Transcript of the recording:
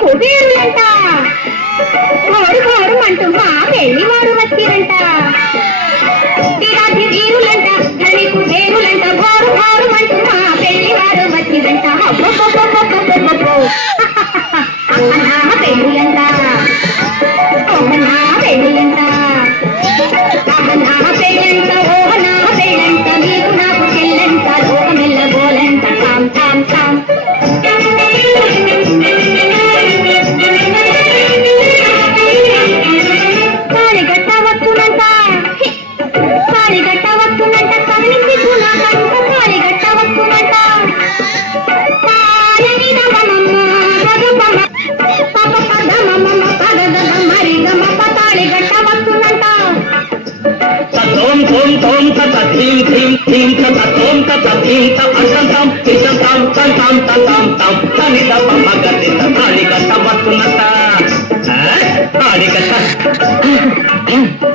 కుబేరులంట వారు వారు అంటూ మా పెళ్లి వారు వచ్చిరంట తిరాది వీరులంట ధని కుబేరులంట వారు వారు అంటూ మా పెళ్లి వారు వచ్చిరంట నా పెళ్లియంట నా పెళ్లియంట నా పెళ్ళంట ఓ నా పెళ్ళంట నీకు నాకు చెల్లంట లోకమెల్ల గోలంట తాం తాం తాం Thim thim thim ta tom ta thim ta asam tam isam tam tam tam tam tam tam tani da pamagati ta tali ka tamatuna ta tali ka ta